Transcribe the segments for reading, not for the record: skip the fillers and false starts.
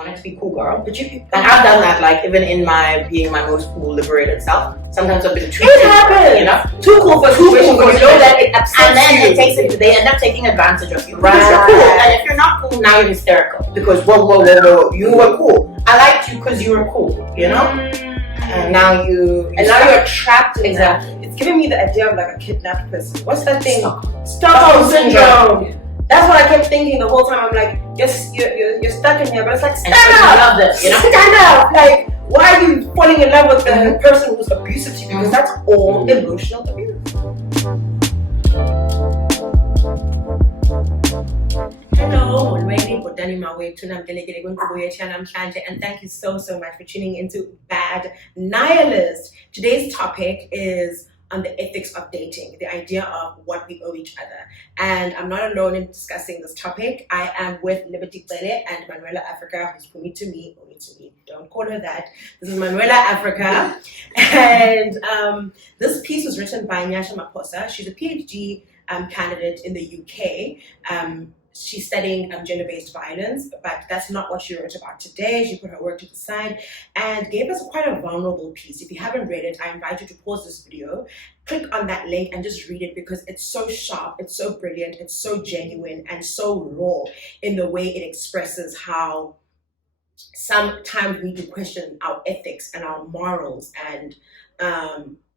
wanted to be cool girl. But and I've done that, like even in my being my most cool, liberated self. Sometimes I've been too cool. It happens, you know, too cool for a situation because you know that it upsets and then you. It takes it. They end up taking advantage of you because you're cool. And if you're not cool, now you're hysterical because whoa, you were cool. I liked you because you were cool, you know. And now you're trapped in that. It's giving me the idea of like a kidnapped person. What's that thing? Stockholm syndrome. That's what I kept thinking the whole time. I'm like, you're stuck in here, but it's like, stand up! I love this, you know? Stand up! Like, why are you falling in love with the person who's abusive to you? Because that's all emotional abuse. Hello, and thank you so much for tuning into Bad Nihilist. Today's topic is on the ethics of dating, the idea of what we owe each other. And I'm not alone in discussing this topic. I am with Cele and Manuela Africa, who's Pumi to me. Don't call her that. This is Manuela Africa. And this piece was written by Nyasha Maposa. She's a PhD candidate in the UK. She's studying gender-based violence, but that's not what she wrote about today. She put her work to the side and gave us quite a vulnerable piece. If you haven't read it, I invite you to pause this video, click on that link and just read it because it's so sharp, it's so brilliant, it's so genuine and so raw in the way it expresses how sometimes we do question our ethics and our morals and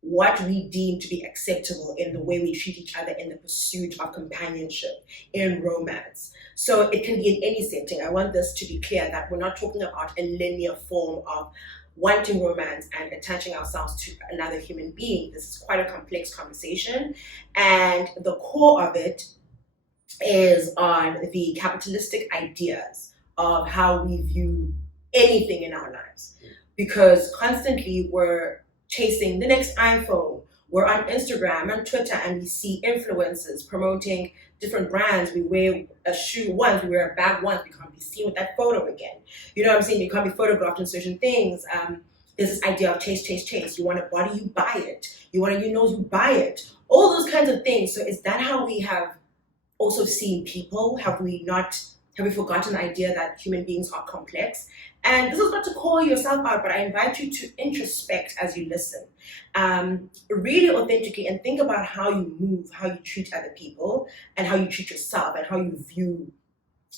what we deem to be acceptable in the way we treat each other in the pursuit of companionship in romance. So it can be in any setting. I want this to be clear that we're not talking about a linear form of wanting romance and attaching ourselves to another human being. This is quite a complex conversation, and the core of it is on the capitalistic ideas of how we view anything in our lives, because constantly we're chasing the next iPhone. We're on Instagram and Twitter and we see influencers promoting different brands. We wear a shoe once, we wear a bag once, we can't be seen with that photo again. You know what I'm saying? You can't be photographed in certain things. There's this idea of chase. You want a body, you buy it. You want a new nose, you buy it. All those kinds of things. So is that how we have also seen people? Have we forgotten the idea that human beings are complex? And this is not to call yourself out, but I invite you to introspect as you listen. Really authentically and think about how you move, how you treat other people, and how you treat yourself, and how you view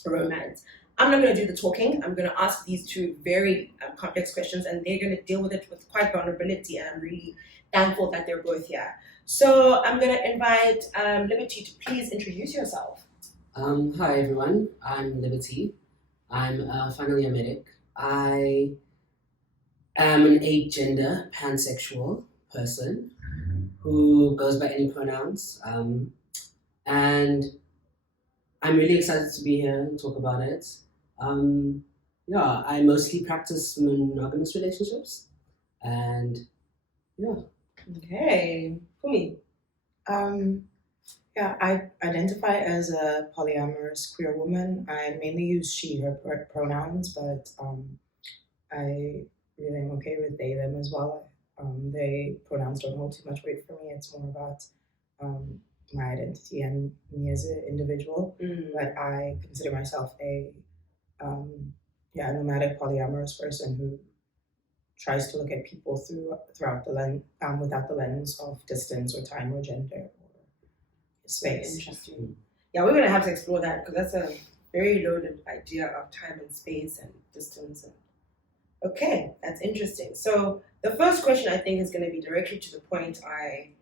romance. I'm not going to do the talking. I'm going to ask these two very complex questions, and they're going to deal with it with quite vulnerability, and I'm really thankful that they're both here. So I'm going to invite Liberty to please introduce yourself. Hi everyone, I'm Liberty. I'm a final year medic. I am an agender pansexual person who goes by any pronouns, and I'm really excited to be here and talk about it. I mostly practice monogamous relationships, and Okay, Kumi. I identify as a polyamorous queer woman. I mainly use she, her pronouns, but I really am okay with they, them as well. They pronouns don't hold too much weight for me. It's more about my identity and me as an individual. But I consider myself a nomadic polyamorous person who tries to look at people throughout the lens, without the lens of distance or time or gender. Space. Interesting. Yeah, we're gonna have to explore that because that's a very loaded idea of time and space and distance. Okay, that's interesting. So the first question I think is going to be directly to the point I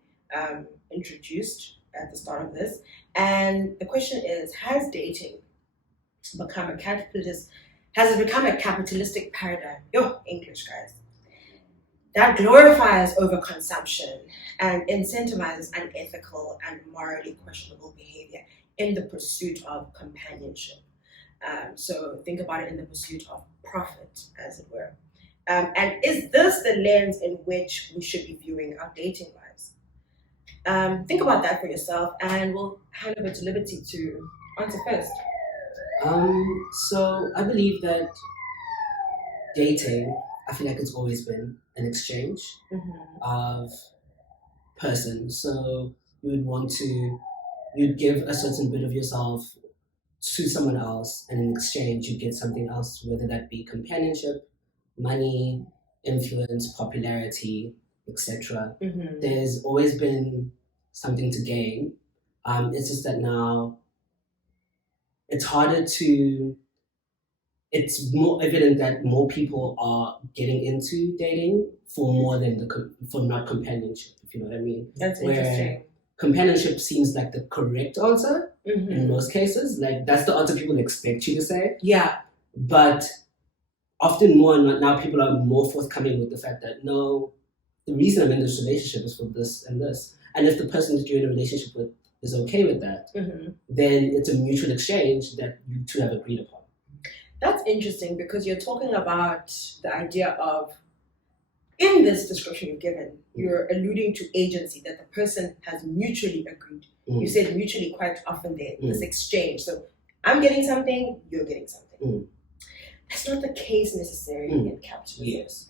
introduced at the start of this, and the question is: has dating become a capitalist? Has it become a capitalistic paradigm? English guys. That glorifies overconsumption and incentivizes unethical and morally questionable behavior in the pursuit of companionship. So think about it in the pursuit of profit, as it were. And is this the lens in which we should be viewing our dating lives? Think about that for yourself, and we'll hand over to Liberty to answer first. So I believe that dating, I feel like it's always been an exchange of persons. So you'd give a certain bit of yourself to someone else, and in exchange you get something else, whether that be companionship, money, influence, popularity, etc. Mm-hmm. There's always been something to gain. It's just that now it's harder to. It's more evident that more people are getting into dating for more than for not companionship, if you know what I mean. That's Where interesting. companionship seems like the correct answer Mm-hmm. in most cases. Like that's the answer people expect you to say. Yeah. But often more now people are more forthcoming with the fact that no, the reason I'm in this relationship is for this and this. And if the person that you're in a relationship with is okay with that, Mm-hmm. then it's a mutual exchange that you two have agreed upon. That's interesting because you're talking about the idea of, in this description you've given, you're alluding to agency, that the person has mutually agreed. You said mutually quite often there, this exchange. So I'm getting something, you're getting something. That's not the case necessarily in capitalism. Yes.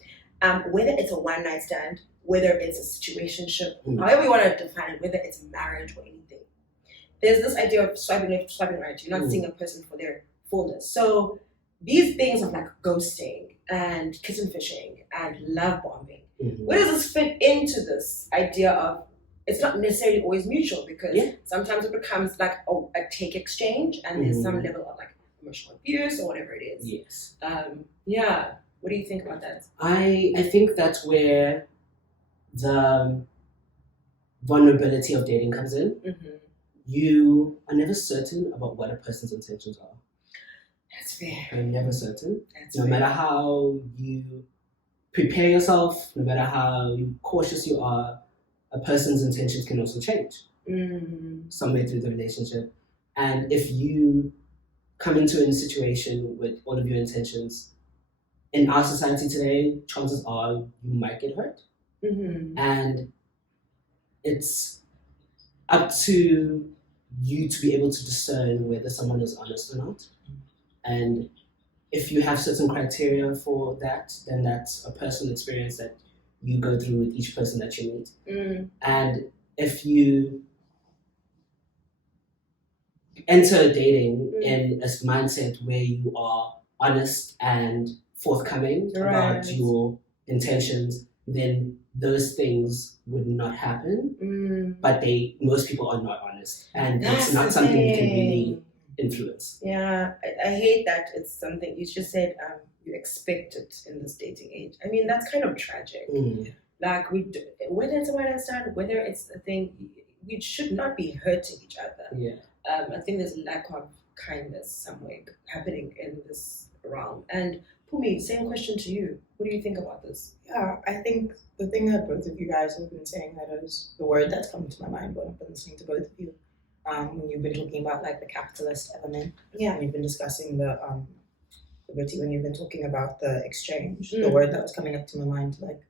Whether it's a one-night stand, whether it's a situationship, however you want to define it, whether it's marriage or anything, there's this idea of swiping left, swiping right. You're not seeing a person for their fullness. So these things of like ghosting and kitten-fishing and love bombing, where does this fit into this idea of it's not necessarily always mutual, because sometimes it becomes like a take exchange and there's some level of like emotional abuse or whatever it is. Yes. What do you think about that? I think that's where the vulnerability of dating comes in. You are never certain about what a person's intentions are. That's fair. You're never certain. That's no fair. matter how you prepare yourself, no matter how cautious you are, a person's intentions can also change somewhere through the relationship. And if you come into a situation with all of your intentions, in our society today, chances are you might get hurt. And it's up to you to be able to discern whether someone is honest or not. And if you have certain criteria for that, then that's a personal experience that you go through with each person that you meet. And if you enter dating in a mindset where you are honest and forthcoming about your intentions, then those things would not happen. But most people are not honest, and That's it's not something you can really influence. Yeah, I hate that it's something you just said. You expect it in this dating age. I mean, that's kind of tragic. Like whether it's a one night stand, whether it's a thing, we should not be hurting each other. I think there's a lack of kindness somewhere happening in this realm. And Pumi, same question to you. What do you think about this? Yeah, I think the thing that both of you guys have been saying, that is the word that's come to my mind when I've been listening to both of you. When you've been talking about like the capitalist element, and you've been discussing the when you've been talking about the exchange, the word that was coming up to my mind to like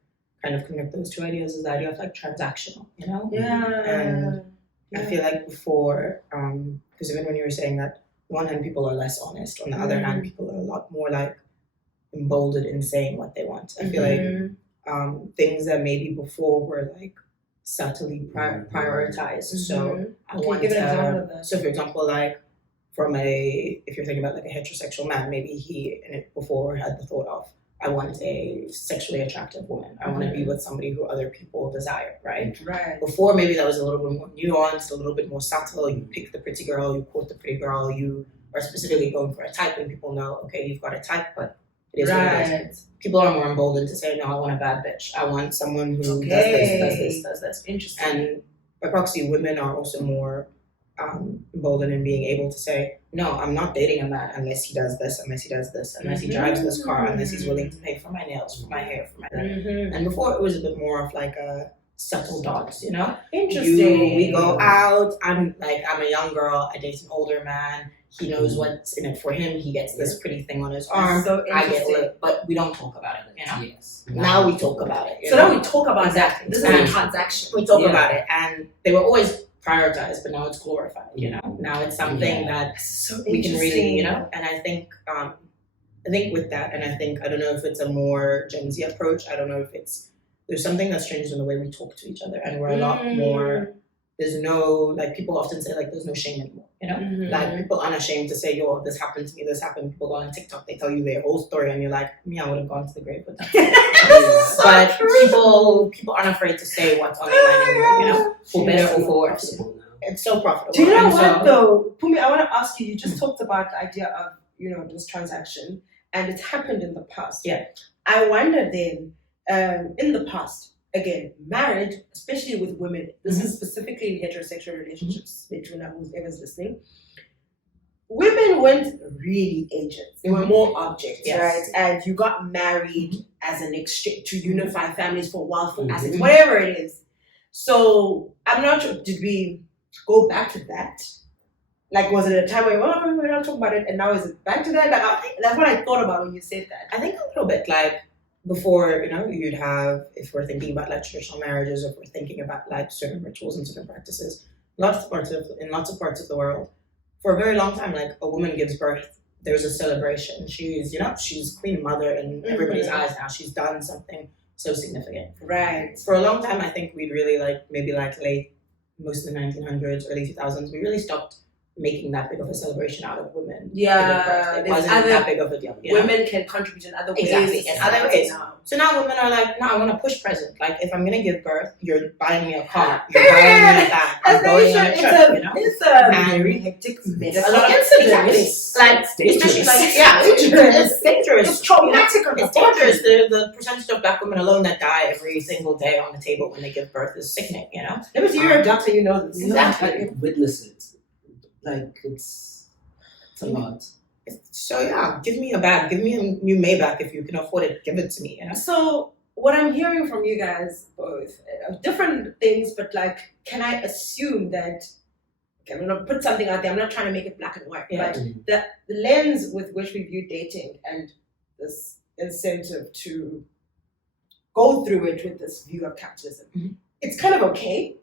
kind of connect those two ideas is the idea of like transactional, you know? And I feel like before, because even when you were saying that, on one hand people are less honest, on the other hand people are a lot more like emboldened in saying what they want. I feel like things that maybe before were like subtly prioritized. So I want to, so for example, like if you're thinking about like a heterosexual man, maybe he before had the thought of, I want a sexually attractive woman. I want to be with somebody who other people desire, right? Before, maybe that was a little bit more nuanced, a little bit more subtle. You pick the pretty girl, you court the pretty girl, you are specifically going for a type, and people know, okay, you've got a type, but it is what it is. People are more emboldened to say, no, I want a bad bitch. I want someone who does this. Interesting. And by proxy, women are also more emboldened in being able to say, no, I'm not dating a man unless he does this, unless he does this, unless he drives this car, unless he's willing to pay for my nails, for my hair, for my And before it was a bit more of like a subtle dance, you know? Interesting. We go out, I'm a young girl, I date an older man, he knows what's in it for him, he gets this pretty thing on his arm, so I get lit, but we don't talk about it, you know? Yes. Now we talk about it. So now we talk about exactly. This is a transaction. We talk about it, and they were always prioritized, but now it's glorified, you know? Now it's something that we can really, you know? And I think with that, and I don't know if it's a more Gen Z approach, I don't know if there's something that's changed in the way we talk to each other, and we're a lot more there's no, like, people often say, like, there's no shame anymore, you know? Mhm. Like, people aren't ashamed to say, yo, this happened to me, this happened. People go on TikTok, they tell you their whole story, and you're like, me, I would have gone to the grave with that. This is so But true. people aren't afraid to say what's on their mind anymore, you know? For better or for worse. Possible now. It's so profitable. Do you know And what so- though, Pumi? I want to ask you. You just talked about the idea of this transaction, and it's happened in the past. Yeah. I wonder then, in the past, again, marriage, especially with women. This is specifically in heterosexual relationships. Between whoever's listening, women weren't really agents. They were more objects, Yes. right? And you got married as an exchange to unify families for wealth, for assets, Mhm. whatever it is. So I'm not sure. Did we go back to that? Like, was it a time where we're not talking about it, and now is it back to that? Like, that's what I thought about when you said that. I think a little bit, like, before, you'd have, if we're thinking about, like, traditional marriages, or if we're thinking about, like, certain rituals and certain practices, in lots of parts of the world, for a very long time, like, a woman gives birth, there's a celebration. She's queen mother in everybody's eyes now. She's done something so significant. Right. For a long time, I think we'd really, like, maybe, like, most of the 1900s, early 2000s, we really stopped making that big of a celebration out of women. Yeah, giving birth. It there's wasn't other- that big of a deal. You know? Women can contribute in other ways. Exactly, in other ways. Now. So now women are like, no, I want to push present. Like, if I'm gonna give birth, you're buying me a car, you're buying me a bag, I'm going on a trip, It's a And- very hectic mess. a lot of incidents. Like, especially like, yeah, it's dangerous. It's traumatic. It's dangerous. The percentage of black women alone that die every single day on the table when they give birth is sickening. Let me see, you're a doctor, you know this. Exactly. Witness it. Like, it's a lot. So yeah, give me a bag, give me a new Maybach if you can afford it. Give it to me. So what I'm hearing from you guys both, different things, but like, can I assume that, okay, I'm gonna put something out there, I'm not trying to make it black and white, Yeah. but the lens with which we view dating and this incentive to go through it with this view of capitalism, it's kind of okay,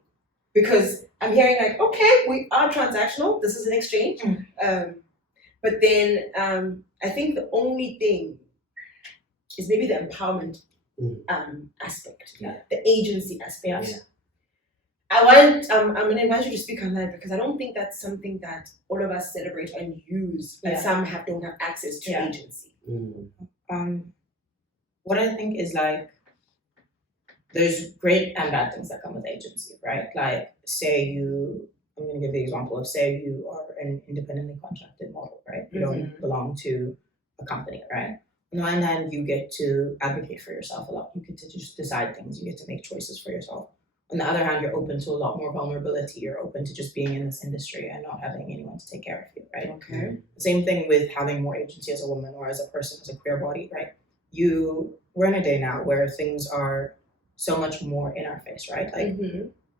because I'm hearing like, okay, we are transactional, this is an exchange, but then I think the only thing is maybe the empowerment aspect, the agency aspect. Yeah. I'm going to invite you to speak on that, because I don't think that's something that all of us celebrate and use, but some don't have access to agency. What I think is, like, there's great and bad things that come with agency, right? Like, I'm going to give the example of, say you are an independently contracted model, right? You don't belong to a company, right? On the one hand, you get to advocate for yourself a lot. You get to just decide things. You get to make choices for yourself. On the other hand, you're open to a lot more vulnerability. You're open to just being in this industry and not having anyone to take care of you, right? Okay. Same thing with having more agency as a woman or as a person, as a queer body, right? We're in a day now where things are so much more in our face, right? Like,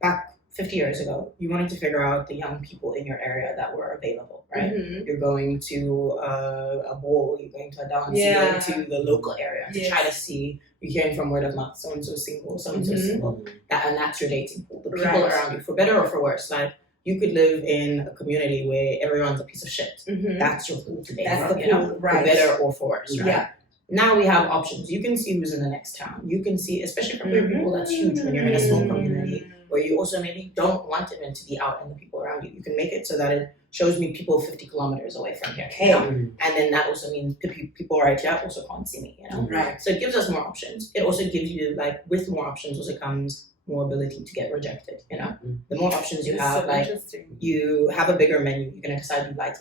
back 50 years ago, you wanted to figure out the young people in your area that were available, right? You're going to a ball, you're going to a dance, you're going to the local area to try to see, you're hearing from word of mouth, so-and-so single, so-and-so single, and that's your dating pool. The people around you, for better or for worse, like, you could live in a community where everyone's a piece of shit. That's your pool to date. That's the you know, pool, right. For better or for worse, right? Yeah. Now we have options. You can see who's in the next town. You can see, especially for queer people, that's huge when you're in a small community where you also maybe don't want even to be out in the people around you. You can make it so that it shows me people 50 kilometers away from here. You know? And then that also means people right here also can't see me, you know? Right. So it gives us more options. It also gives you, like, with more options also comes more ability to get rejected, you know? The more options you have, like, you have a bigger menu, you're going to decide you like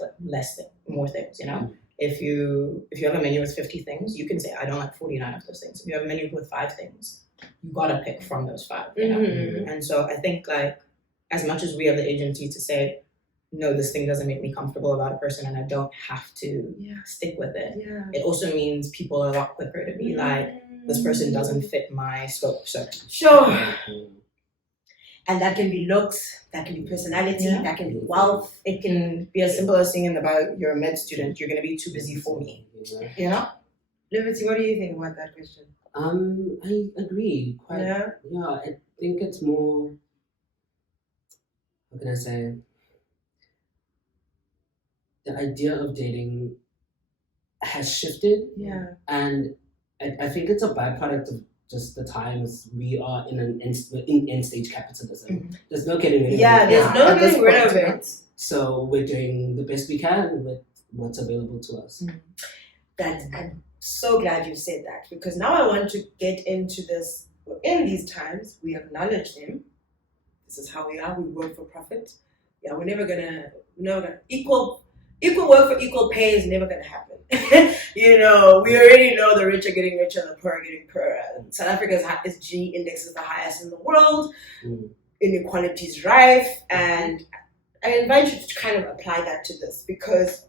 more things, you know? If you have a menu with 50 things, you can say, I don't like 49 of those things. If you have a menu with 5 things, you gotta pick from those 5, you know? And so I think, like, as much as we have the agency to say, no, this thing doesn't make me comfortable about a person and I don't have to stick with it, it also means people are a lot quicker to be like, this person doesn't fit my scope, so. Sure. And that can be looks, that can be personality, that can be wealth. It can be as simple as singing about you're a med student, you're going to be too busy for me, you know? Liberty, what do you think about that question? I agree. I think it's more, how can I say, the idea of dating has shifted, and I think it's a byproduct of just the times we are in end stage capitalism. Mhm. There's no getting rid of it. Yeah, there's Yeah, no at this getting rid point, of you know. it. So we're doing the best we can with what's available to us. That I'm so glad you said that, because now I want to get into this. In these times, we acknowledge them. This is how we are. We work for profit. Yeah, we're never gonna equal work for equal pay is never gonna happen. We already know the rich are getting richer and the poor are getting poorer. South Africa's G index is the highest in the world. Inequality is rife, and I invite you to kind of apply that to this, because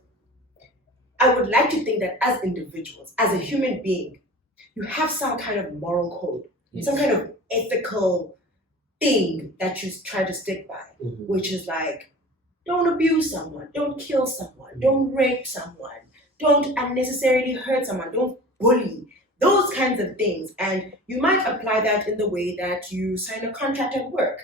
I would like to think that as individuals, as a human being, you have some kind of moral code, some kind of ethical thing that you try to stick by, which is like, don't abuse someone, don't kill someone, don't rape someone, don't unnecessarily hurt someone, don't bully, those kinds of things. And you might apply that in the way that you sign a contract at work,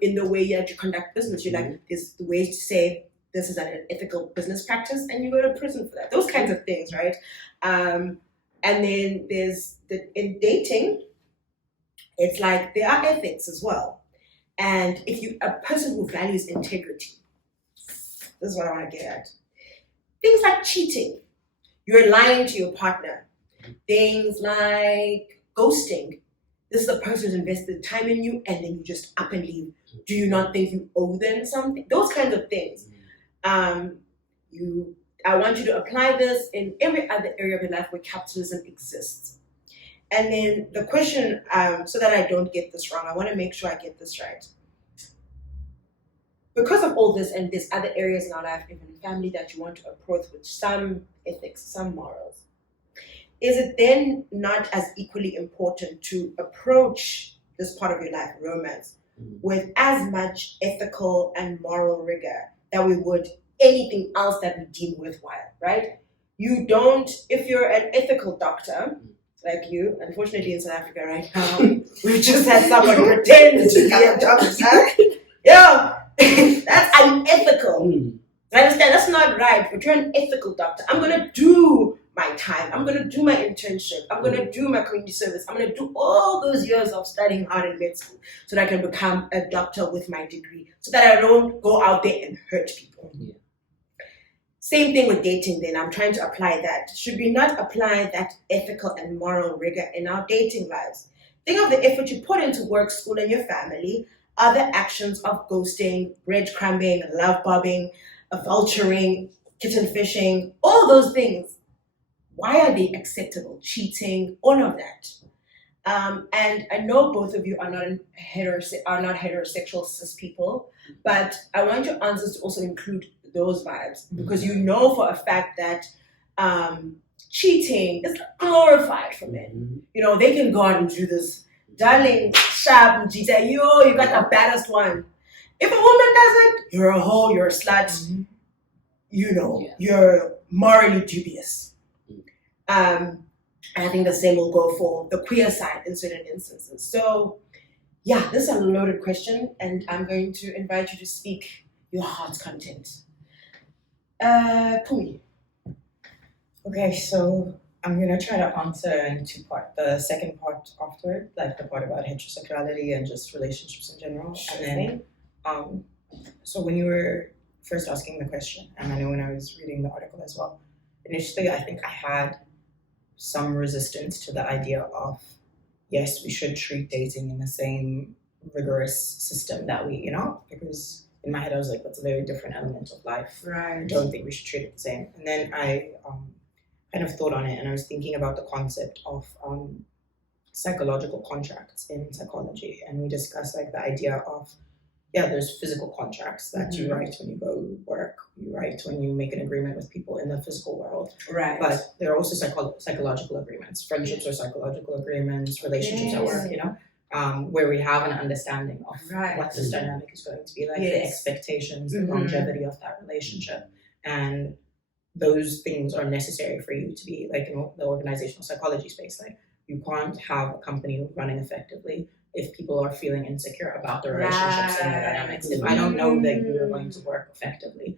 in the way that you conduct business. You're like, there's the ways to say this is an ethical business practice, and you go to prison for that. Those kinds of things, right? And then there's in dating, it's like there are ethics as well. And if you a person who values integrity, this is what I want to get at. Things like cheating, you're lying to your partner. Things like ghosting. This is a person who's invested time in you, and then you just up and leave. Do you not think you owe them something? Those kinds of things. I want you to apply this in every other area of your life where capitalism exists. And then the question, so that I don't get this wrong, I want to make sure I get this right. Because of all this, and there's other areas in our life, even family, that you want to approach with some ethics, some morals, is it then not as equally important to approach this part of your life, romance, with as much ethical and moral rigor that we would anything else that we deem worthwhile, right? You don't, if you're an ethical doctor, like you, unfortunately in South Africa right now, we just had someone pretend to be a doctor. Yeah, that's unethical. I understand, that's not right, but you're an ethical doctor. I'm going to do my time. I'm going to do my internship. I'm going to do my community service. I'm going to do all those years of studying hard in med school so that I can become a doctor with my degree, so that I don't go out there and hurt people. Yeah. Same thing with dating then. I'm trying to apply that. Should we not apply that ethical and moral rigor in our dating lives? Think of the effort you put into work, school, and your family. Other actions of ghosting, bread-crumbing, love bombing, vulturing, kitten-fishing, all those things. Why are they acceptable? Cheating, all of that. And I know both of you are not heterosexual cis people, but I want your answers to also include those vibes, because you know for a fact that cheating is glorified for men. They can go out and do this, darling, sharp, Gita, you got the baddest one. If a woman does it, you're a hoe, you're a slut, you're morally dubious. And I think the same will go for the queer side in certain instances. So, yeah, this is a loaded question, and I'm going to invite you to speak your heart's content. Pumi. Okay, so I'm gonna try to answer in two parts. The second part afterward, like the part about heterosexuality and just relationships in general. And then, so when you were first asking the question, and I know when I was reading the article as well, initially I think I had some resistance to the idea of, yes, we should treat dating in the same rigorous system that we, because in my head I was like, that's a very different element of life. Right. I don't think we should treat it the same. And then I kind of thought on it, and I was thinking about the concept of psychological contracts in psychology. And we discussed like the idea of, there's physical contracts that you write when you go work, you write when you make an agreement with people in the physical world. Right. But there are also psychological agreements. Friendships are psychological agreements, relationships at work, where we have an understanding of what this dynamic is going to be like, the expectations, the longevity of that relationship. And those things are necessary for you to be like in the organizational psychology space. Like, you can't have a company running effectively if people are feeling insecure about their relationships and their dynamics. If I don't know that you are going to work effectively,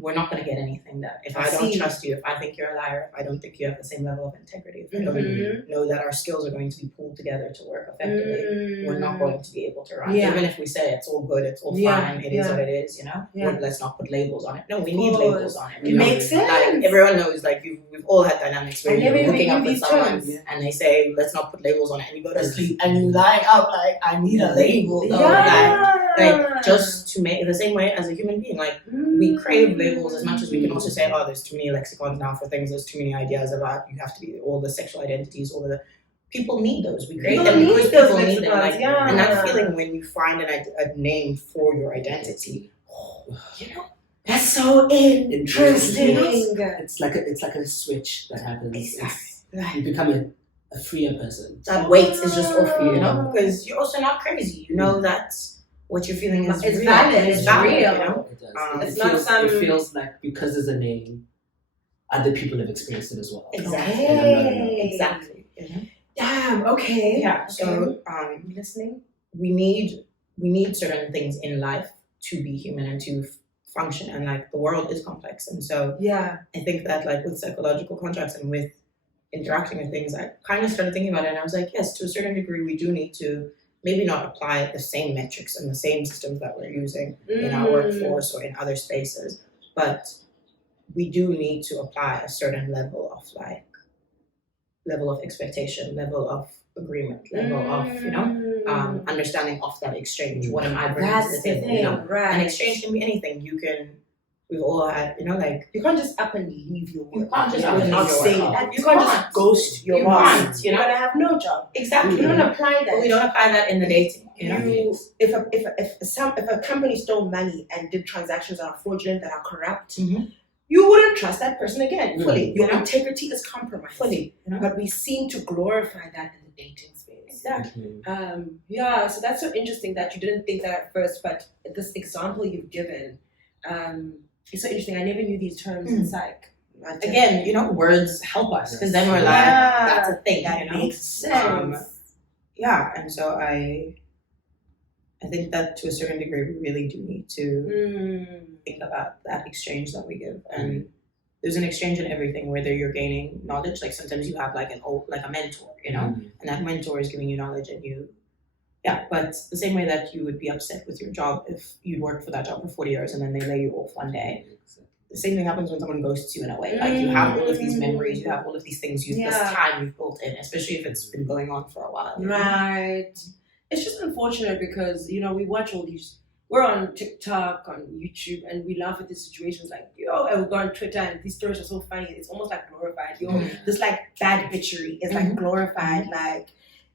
we're not going to get anything done. If I don't trust you, if I think you're a liar, if I don't think you have the same level of integrity, if I don't know that our skills are going to be pulled together to work effectively, we're not going to be able to run. Even if we say it's all good, it's all fine, it is what it is, let's not put labels on it. No, we need labels on it. It makes sense. Like, everyone knows, like, we've all had dynamics where you're hooking up with someone and they say, let's not put labels on it, and you go to sleep and you lie up like, I need a label. Like, just to make the same way as a human being, like, we crave labels as much as we can also say, oh, there's too many lexicons now for things, there's too many ideas about you have to be all the sexual identities, all the people need those. We create them because people need them. Like, and that feeling when you find a name for your identity, that's so interesting. It's like a switch that happens. Exactly. You become a freer person. That weight is just off you, because you're also not crazy. You know that what you're feeling is it's real. valid. It's valid. It does. It feels like because there's a name, other people have experienced it as well. Exactly. Exactly. Damn. Okay. Yeah. So, listening. We need certain things in life to be human and to function, and like the world is complex, and so I think that like with psychological contracts and with interacting with things, I kind of started thinking about it, and I was like, yes, to a certain degree, we do need to maybe not apply the same metrics and the same systems that we're using in our workforce or in other spaces, but we do need to apply a certain level of expectation, level of agreement, level of understanding of that exchange. What am I bringing to the table? Right. An exchange can be anything. We've all had, like, you can't just up and leave your work. You can't just not say that. You can't just ghost your boss. You're gonna have no job. Exactly. You don't apply that. But we don't apply that in the dating. If a company stole money and did transactions that are fraudulent, that are corrupt, you wouldn't trust that person again fully. Your integrity is compromised fully. But we seem to glorify that in the dating space. Exactly. So that's so interesting that you didn't think that at first, but this example you've given, it's so interesting. I never knew these terms in psych. Again, words help us, because then we're like, that's a thing. That makes sense. And so I think that to a certain degree, we really do need to think about that exchange that we give. And there's an exchange in everything, whether you're gaining knowledge, like sometimes you have like a mentor, and that mentor is giving you knowledge, and but the same way that you would be upset with your job if you'd worked for that job for 40 years and then they lay you off one day. The same thing happens when someone ghosts you in a way. Like, you have all of these memories, you have all of these things, this time you've built in, especially if it's been going on for a while. Right. It's just unfortunate because, we watch all these, we're on TikTok, on YouTube, and we laugh at these situations like, and we go on Twitter and these stories are so funny. It's almost like glorified. This like bad bitchery is like glorified,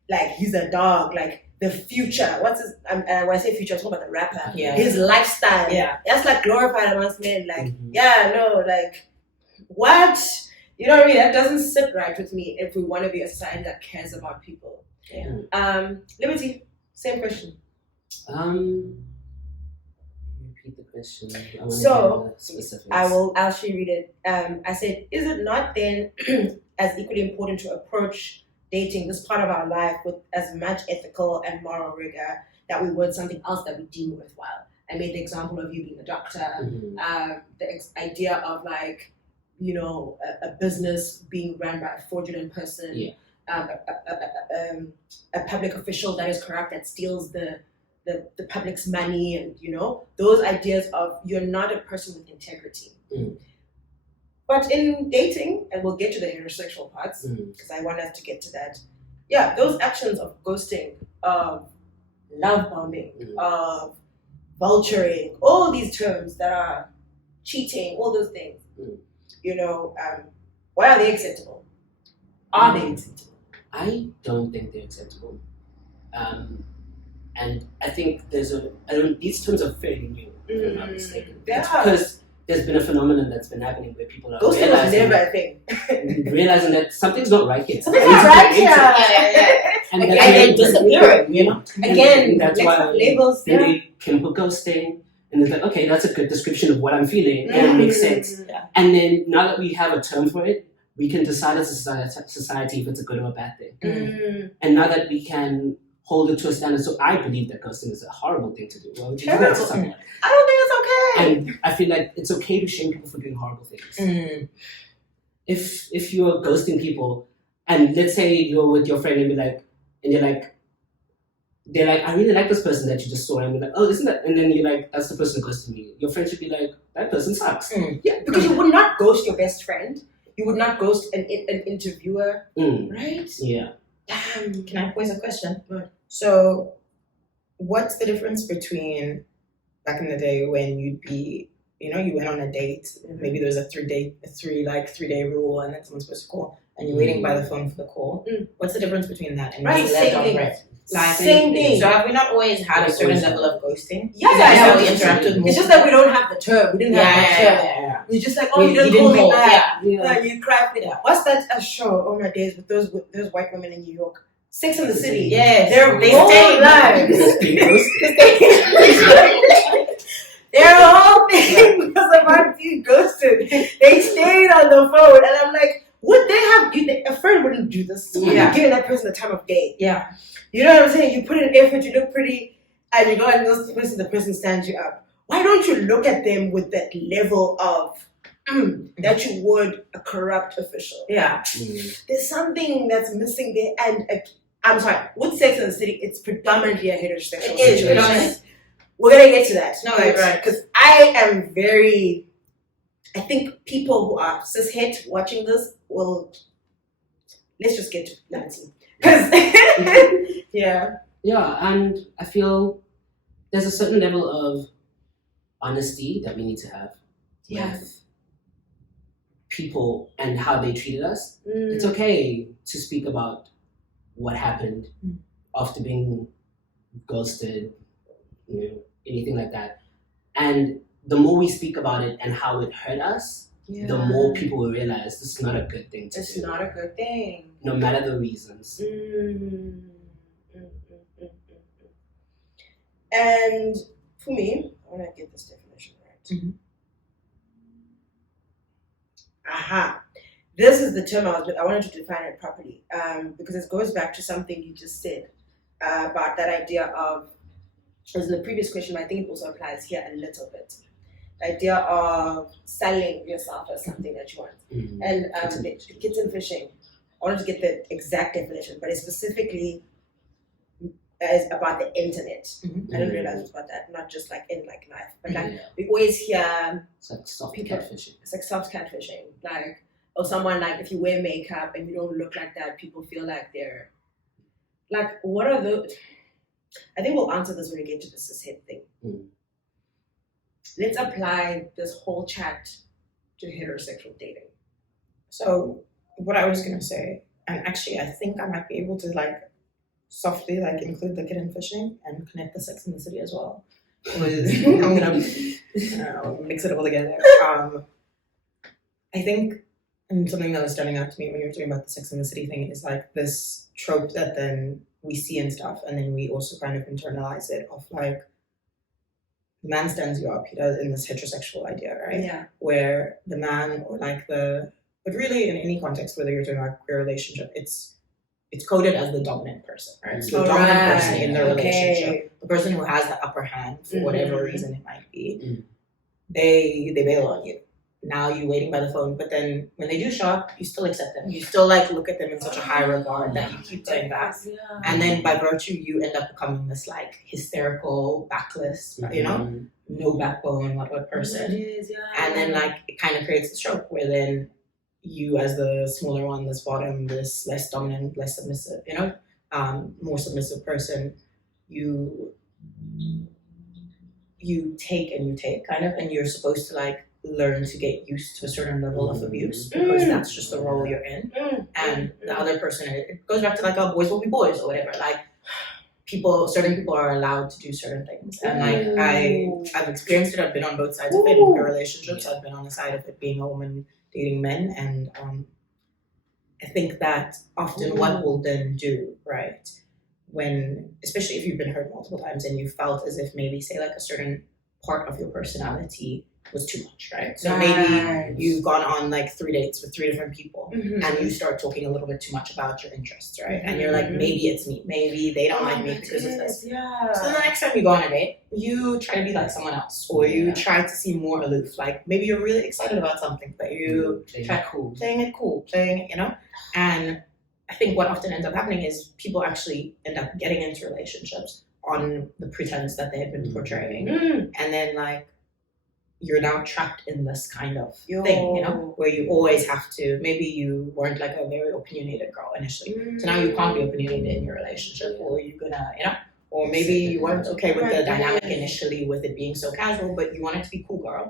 like he's a dog, like the future. What's his? When I say future, I'm talking about the rapper. His lifestyle. That's like glorified amongst men. Like, like what? You know what I mean? That doesn't sit right with me. If we want to be a society that cares about people. Liberty, same question. Repeat the question. I'll actually read it. I said, is it not then as equally important to approach dating, this part of our life, with as much ethical and moral rigor that we would something else that we deem worthwhile? I made the example of you being a doctor, the idea of like, a business being run by a fraudulent person, a public official that is corrupt, that steals the public's money, and those ideas of you're not a person with integrity. But in dating, and we'll get to the heterosexual parts, because I want us to get to that. Those actions of ghosting, of love bombing, of vulturing, all these terms that are cheating, all those things, why are they acceptable? Are they acceptable? I don't think they're acceptable. And I think these terms are fairly new, if I'm not mistaken. It's because there's been a phenomenon that's been happening where people are ghosting was never a thing. realizing that something's not right here. Something's not right here. And they're disappearing, Again, that's why labels. Then they can put ghosting, and it's like, okay, that's a good description of what I'm feeling, and it makes sense. And then now that we have a term for it, we can decide as a society if it's a good or a bad thing. And now that we can hold it to a standard. So I believe that ghosting is a horrible thing to do. Why would you do that to Terrible. someone? I don't think it's okay. And I feel like it's okay to shame people for doing horrible things. Mm. If you're ghosting people, and let's say you're with your friend and they're like, I really like this person that you just saw, and you're like, oh, isn't that? And then you're like, that's the person who ghosted me. Your friend should be like, that person sucks. Yeah, because you would not ghost your best friend. You would not ghost an interviewer, right? Yeah. Can I pose a question? Right. So, what's the difference between back in the day when you'd be, you went on a date, maybe there was a 3-day rule, and then someone's supposed to call, and you're waiting by the phone for the call. What's the difference between that and Right, being same left on thing. bread? Same thing. So have we not always had a certain level of ghosting? Yeah, Is that yeah, how we yeah. interacted more? It's just that we don't have the term. We didn't have the term. Yeah. You're just like, oh, you didn't call me back. Yeah. You cried with that. What's that show? Oh my days, with those white women in New York. Sex and the City. Yes. Their They whole stay lives. Their whole thing was about being ghosted. They stayed on the phone, and I'm like, would they have? A friend wouldn't do this. Yeah. Giving that person the time of day. Yeah. You know what I'm saying? You put in effort, you look pretty, and you go and the person stands you up. Why don't you look at them with that level of that you would a corrupt official? Yeah. There's something that's missing there, and I'm sorry, with Sex and the City, it's predominantly a heterosexual It is, situation. honest. We're gonna get to that. No, right. Because I think people who are cishet watching this will, let's just get to liberty. Because, yeah. Yeah, and I feel there's a certain level of honesty that we need to have with people and how they treated us. It's okay to speak about what happened after being ghosted, anything like that. And the more we speak about it and how it hurt us, the more people will realize this is not a good thing to do. It's not a good thing. No matter the reasons. And for me, I want to get this definition right. Aha. This is the term I wanted to define it properly, because it goes back to something you just said about that idea of, as in the previous question, but I think it also applies here a little bit. The idea of selling yourself as something that you want. And kitten-fishing. I wanted to get the exact definition, but it's specifically about the internet. I didn't realize it was about that, not just like in like life, but like we always hear it's like soft people, catfishing. It's like soft catfishing, like, or someone like, if you wear makeup and you don't look like that, people feel like they're like, what are those? I think we'll answer this when we get to the cishet thing. Let's apply this whole chat to heterosexual dating. So what I was gonna say, and actually I think I might be able to like softly like include the kitten-fishing and connect the Sex and the City as well. I'm gonna mix it all together. I think, and something that was standing out to me when you were talking about the Sex and the City thing is like this trope that then we see and stuff, and then we also kind of internalize it of like, the man stands you up, he does, in this heterosexual idea, right? Yeah. Where the man, or like but really in any context, whether you're talking about a queer relationship, it's coded as the dominant person, right? So the dominant person in the relationship, the person who has the upper hand for whatever reason it might be, they bail on you. Now you're waiting by the phone, but then when they do show up, you still accept them. You still like look at them in such a high regard that you keep going back. And then by virtue, you end up becoming this like hysterical, backless, no backbone, what person. And then like it kind of creates this trope where then you as the smaller one, this bottom, this less dominant, less submissive, more submissive person, you take and you take kind of, and you're supposed to like learn to get used to a certain level of abuse because that's just the role you're in. And the other person, it goes back to like, oh, boys will be boys or whatever. Like certain people are allowed to do certain things. And like I've experienced it. I've been on both sides of it in queer relationships. I've been on the side of it being a woman dating men. And I think that often what we'll then do, right, when, especially if you've been hurt multiple times and you felt as if maybe say like a certain part of your personality was too much, right? So maybe Right. you've gone on like 3 dates with 3 different people, Mhm. and you start talking a little bit too much about your interests, right? And you're like, Mhm. maybe it's me, maybe they don't Oh like me my because of this. goodness, yeah. So the next time you go on a date, you try to be like someone else, or you Yeah. try to seem more aloof. Like maybe you're really excited about something, but you try playing it cool, and I think what often ends up happening is people actually end up getting into relationships on the pretense that they have been portraying, and then like you're now trapped in this kind of thing, where you always have to. Maybe you weren't like a very opinionated girl initially, so now you can't be opinionated in your relationship, or you're gonna, or maybe you weren't okay with the dynamic initially with it being so casual, but you wanted to be cool girl.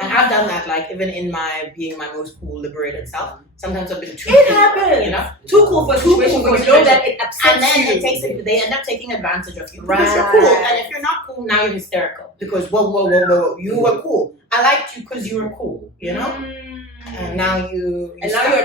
And I've done that, like even in my being my most cool, liberated self. Sometimes I've been too It cool, happens. Too cool for a situation where you know that it upsets and then you. they end up taking advantage of you because Right. you're cool. And if you're not cool, now you're hysterical because whoa, you were cool. I liked you because you were cool, And now you're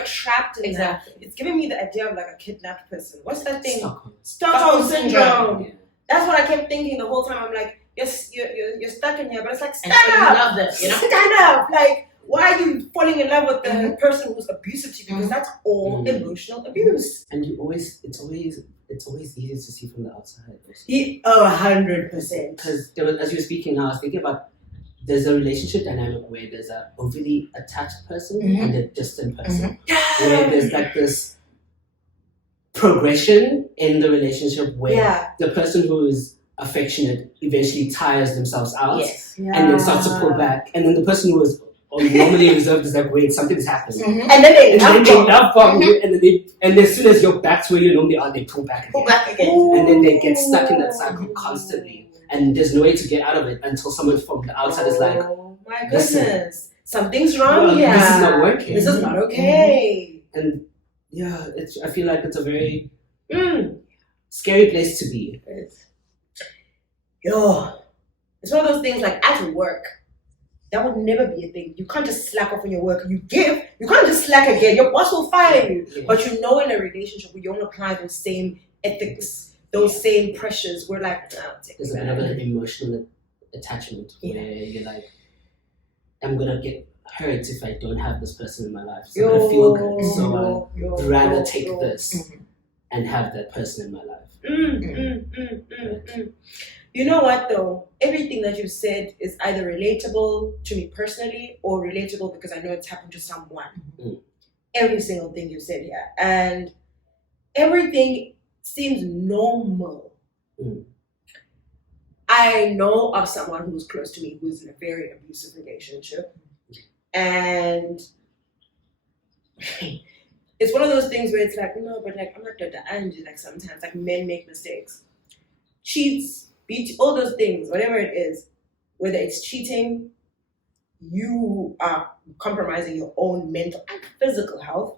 trapped in Exactly. that. It's giving me the idea of like a kidnapped person. What's that thing? Stockholm. Stockholm syndrome. Yeah. That's what I kept thinking the whole time. I'm like, you're stuck in here, but it's like And stand you up. love this, Stand up. Like, why are you falling in love with the person who's abusive to you? Because that's all emotional abuse. And it's always easier to see from the outside. 100%. Because as you were speaking now, I was thinking about there's a relationship dynamic where there's a overly attached person and a distant person. Where there's like this progression in the relationship where the person who is affectionate eventually tires themselves out and then starts to pull back. And then the person who is normally reserved is like, wait, something's happened. And then they love bomb you, and as soon as you're back to where you normally are, they pull back again. Ooh. And then they get stuck in that cycle constantly. And there's no way to get out of it until someone from the outside is like, oh my listen, goodness, something's wrong here. This is not working. This is not okay. And yeah, I feel like it's a very scary place to be. It's one of those things like at work. That would never be a thing. You can't just slack off on your work. You can't just slack again. Your boss will fire you. Yeah. But in a relationship where you don't apply those same ethics, those same pressures, we're like, there's a bit of an emotional attachment where you're like, I'm gonna get hurt if I don't have this person in my life. So I'm gonna feel good. So I'd rather take this and have that person in my life. You know what though? Everything that you said is either relatable to me personally or relatable because I know it's happened to someone. Every single thing you said here. And everything seems normal. I know of someone who's close to me who's in a very abusive relationship. And it's one of those things where it's like, no, but like I'm not Dr. Angie, like sometimes like men make mistakes. Cheats, beat, all those things, whatever it is, whether it's cheating, you are compromising your own mental and physical health.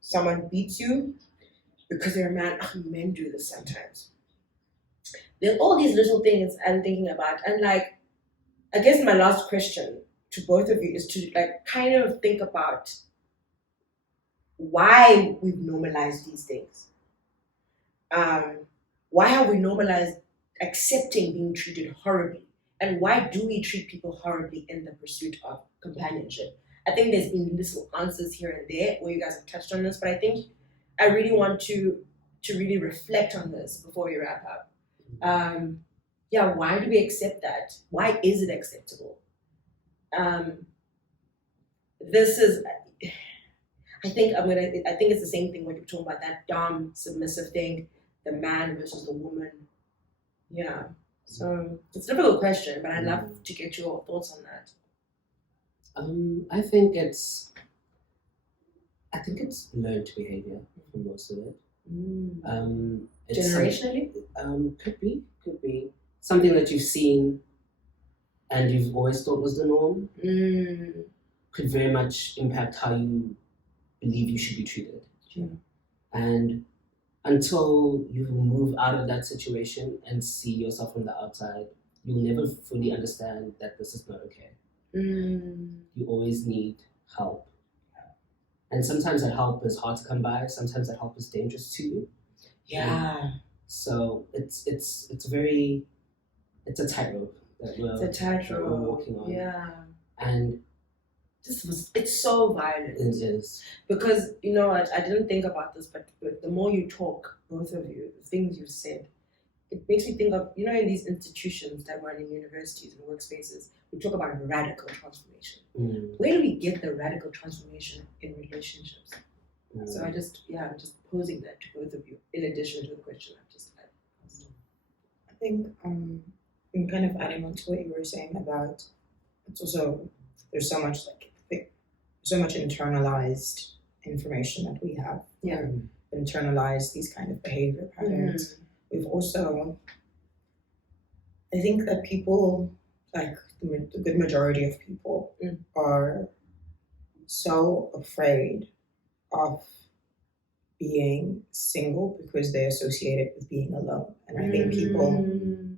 Someone beats you because they're a man. Men do this sometimes. There's all these little things I'm thinking about. And like, I guess my last question to both of you is to like kind of think about why we've normalized these things. Why have we normalized accepting being treated horribly? And why do we treat people horribly in the pursuit of companionship? I think there's been little answers here and there where you guys have touched on this, but I think I really want to really reflect on this before we wrap up. Why do we accept that? Why is it acceptable? This is, I think it's the same thing when you're talking about that dom submissive thing, the man versus the woman. Yeah. So it's a difficult question, but I'd love to get your thoughts on that. I think it's learned behavior for most of it. Generationally? Could be something that you've seen and you've always thought was the norm. Could very much impact how you believe you should be treated. And until you move out of that situation and see yourself from the outside, you'll never fully understand that this is not okay. You always need help. And sometimes that help is hard to come by, sometimes that help is dangerous to you. Yeah. So it's a tightrope that we're, The tightrope. that we're walking on. Yeah. And It's so violent. it is. Because, you know what, I didn't think about this, but the more you talk, both of you, the things you've said, it makes me think of, you know, in these institutions that run in universities and workspaces, we talk about radical transformation. Where do we get the radical transformation in relationships? So I'm just posing that to both of you, in addition to the question I've just had. I think in kind of adding on to what you were saying about, it's also, there's so much internalized information that we have. Yeah. Internalize these kind of behavior patterns. We've also, I think that people, like the good majority of people, are so afraid of being single because they associate it with being alone. And I think people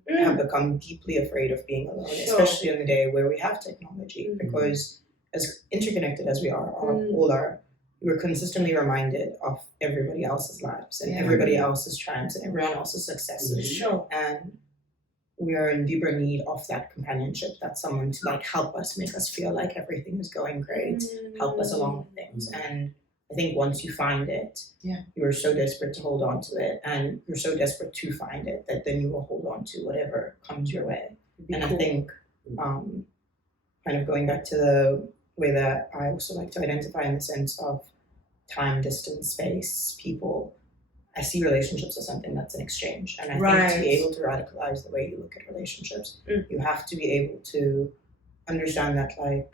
have become deeply afraid of being alone, especially in the day where we have technology, because as interconnected as we are, all are, we're consistently reminded of everybody else's lives and everybody else's triumphs and everyone else's successes. And we are in deeper need of that companionship, that someone to like help us, make us feel like everything is going great, help us along with things. And I think once you find it, you're so desperate to hold on to it, and you're so desperate to find it that then you will hold on to whatever comes your way. And I think kind of going back to the way that I also like to identify in the sense of time, distance, space, people, I see relationships as something that's an exchange. And I think to be able to radicalize the way you look at relationships, you have to be able to understand that, like,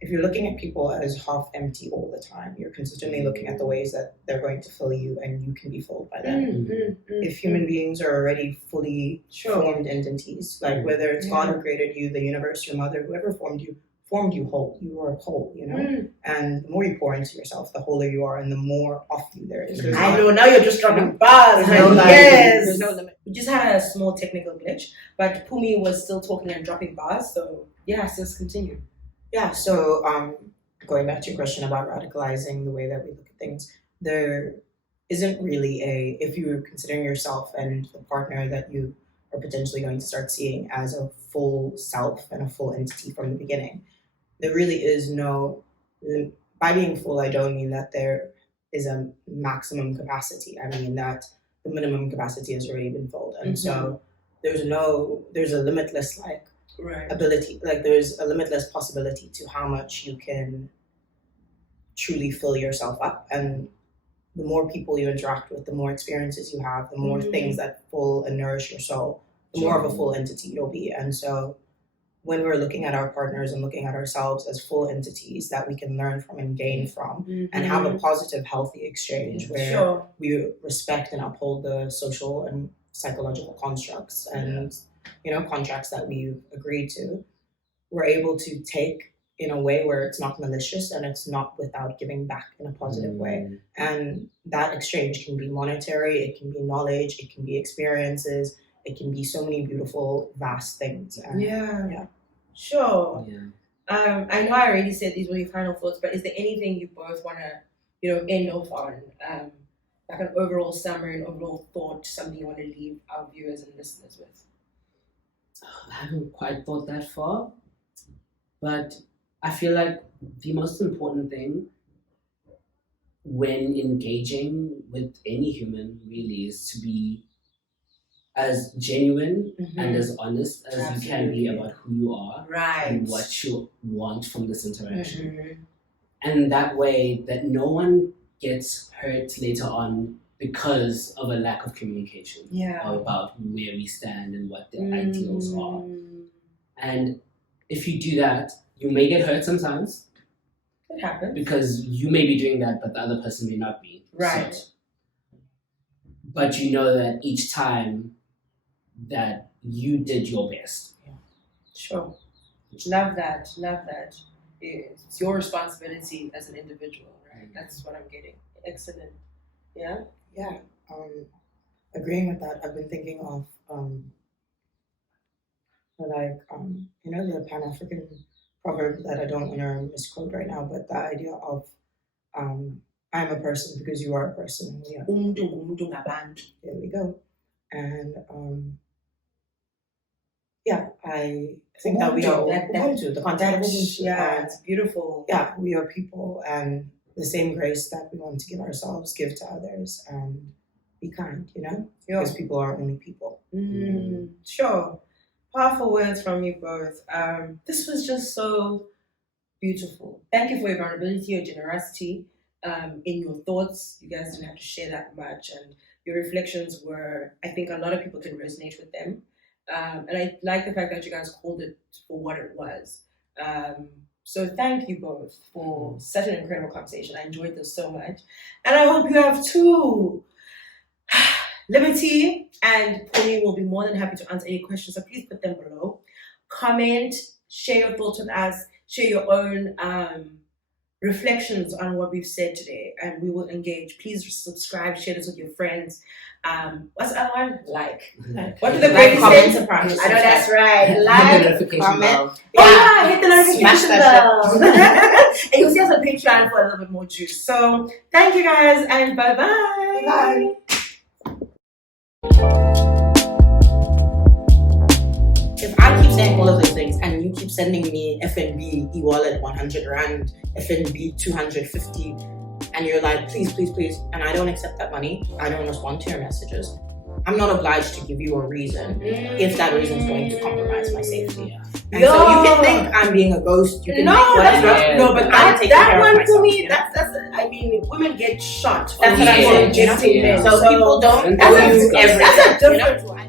if you're looking at people as half empty all the time, you're consistently looking at the ways that they're going to fill you and you can be filled by them. If human beings are already fully formed entities, like whether it's God who created you, the universe, your mother, whoever formed you whole. You are whole, you know? And the more you pour into yourself, the wholer you are and the more of you there is. I know, now you're just dropping bars. There's no limit. We just had a small technical glitch, but Pumi was still talking and dropping bars, so sis, continue. Yeah, so going back to your question about radicalizing the way that we look at things, there isn't really if you're considering yourself and the partner that you are potentially going to start seeing as a full self and a full entity from the beginning, there really is no, by being full, I don't mean that there is a maximum capacity. I mean that the minimum capacity has already been filled. And so there's a limitless ability, like there's a limitless possibility to how much you can truly fill yourself up. And the more people you interact with, the more experiences you have, the more things that full and nourish your soul, the more of a full entity you'll be. And so when we're looking at our partners and looking at ourselves as full entities that we can learn from and gain from and have a positive, healthy exchange where we respect and uphold the social and psychological constructs and contracts that we've agreed to, we're able to take in a way where it's not malicious and it's not without giving back in a positive way. And that exchange can be monetary, it can be knowledge, it can be experiences, it can be so many beautiful, vast things. And Sure. I know I already said these were your final thoughts, but is there anything you both want to, end off on? Like an overall summary, an overall thought, something you want to leave our viewers and listeners with? I haven't quite thought that far, but I feel like the most important thing when engaging with any human really is to be as genuine and as honest as you can be about who you are and what you want from this interaction. And that way that no one gets hurt later on because of a lack of communication about where we stand and what the ideals are. And if you do that, you may get hurt sometimes. It happens. Because you may be doing that, but the other person may not be. Right. So, but you know that each time that you did your best. Sure. Love that. It's your responsibility as an individual, right? That's what I'm getting. Excellent. Yeah? Yeah. Agreeing with that, I've been thinking of the Pan-African proverb that I don't want to misquote right now, but the idea of I'm a person because you are a person. Yeah. There we go. And I think that we are the context. Yeah, it's beautiful. Yeah, we are people, and the same grace that we want to give ourselves, give to others, and be kind, because people are only people. Sure. Powerful words from you both. This was just so beautiful. Thank you for your vulnerability, your generosity, in your thoughts. You guys didn't have to share that much, and your reflections were, I think a lot of people can resonate with them. And I like the fact that you guys called it for what it was. So thank you both for such an incredible conversation. I enjoyed this so much. And I hope you have too. Liberty and Pumi will be more than happy to answer any questions, so please put them below. Comment, share your thoughts with us, share your own reflections on what we've said today, and we will engage. Please subscribe, share this with your friends. What's the other one? Like. What do the great comment, say? subscribe. I know that's right. Hit the Like, notification comment. bell. yeah, hit the notification Smash that bell. And you'll see us on Patreon for a little bit more juice. So thank you guys, and bye-bye. Bye. If I keep saying all of those things and you keep sending me FNB e-wallet 100 Rand, FNB 250, and you're like, please, please, please, and I don't accept that money, I don't respond to your messages, I'm not obliged to give you a reason if that reason is going to compromise my safety. And so you can think I'm being a ghost, you can think whatever. No, but I'm taking that care of one myself, for me, that's I mean, women get shot. That's what I'm saying. So So people don't that's owe you everything. a different one.